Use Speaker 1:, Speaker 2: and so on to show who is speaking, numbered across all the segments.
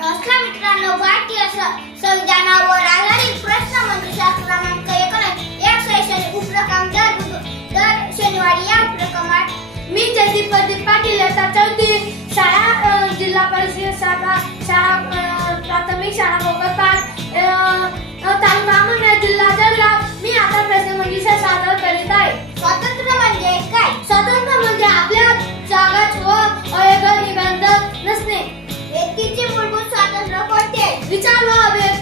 Speaker 1: नमस्कार मित्रांनो भारतीय संविधानावर आधारित प्रश्न म्हणजे मंजुषा क्रमांक एकोणीस एक शैक्षणिक उपक्रम दर दर शनिवारी या उपक्रमात
Speaker 2: मी जयदीप प्रदीप पाटील चौथी शाळा जिल्हा परिषद વિચારવા આવે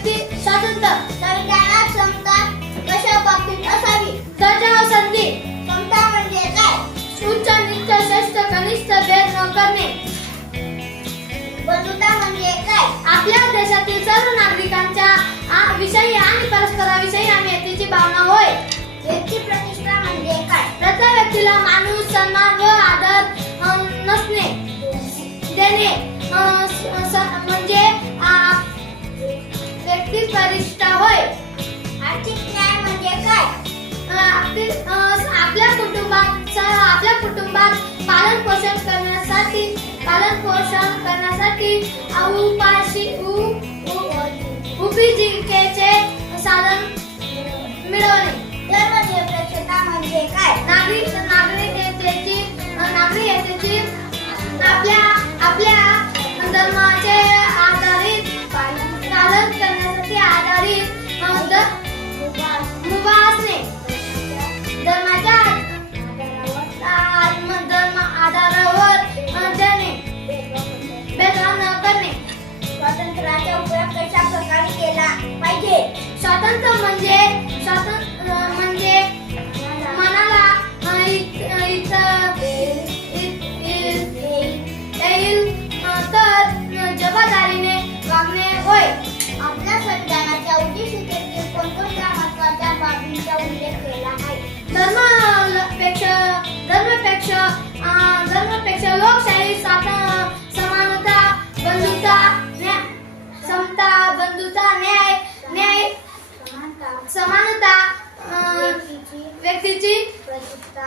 Speaker 2: आर्थिक परिष्ठा होय
Speaker 1: आर्थिक न्याय म्हणजे काय
Speaker 2: आपल्या कुटुंबात आपल्या कुटुंबात पालन पोषण करण्यासाठी पालन पोषण करण्यासाठी उपाशी उपजीविकेचे साधन मिळवणे
Speaker 1: स्वातंत्र्याचा उपयोग कशा प्रकारे केला पाहिजे?
Speaker 2: स्वातंत्र्य म्हणजे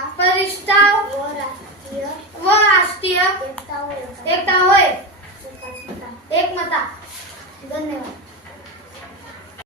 Speaker 2: परिष्ठा व राष्ट्रीय एकता होय.
Speaker 1: एकमता.
Speaker 2: धन्यवाद.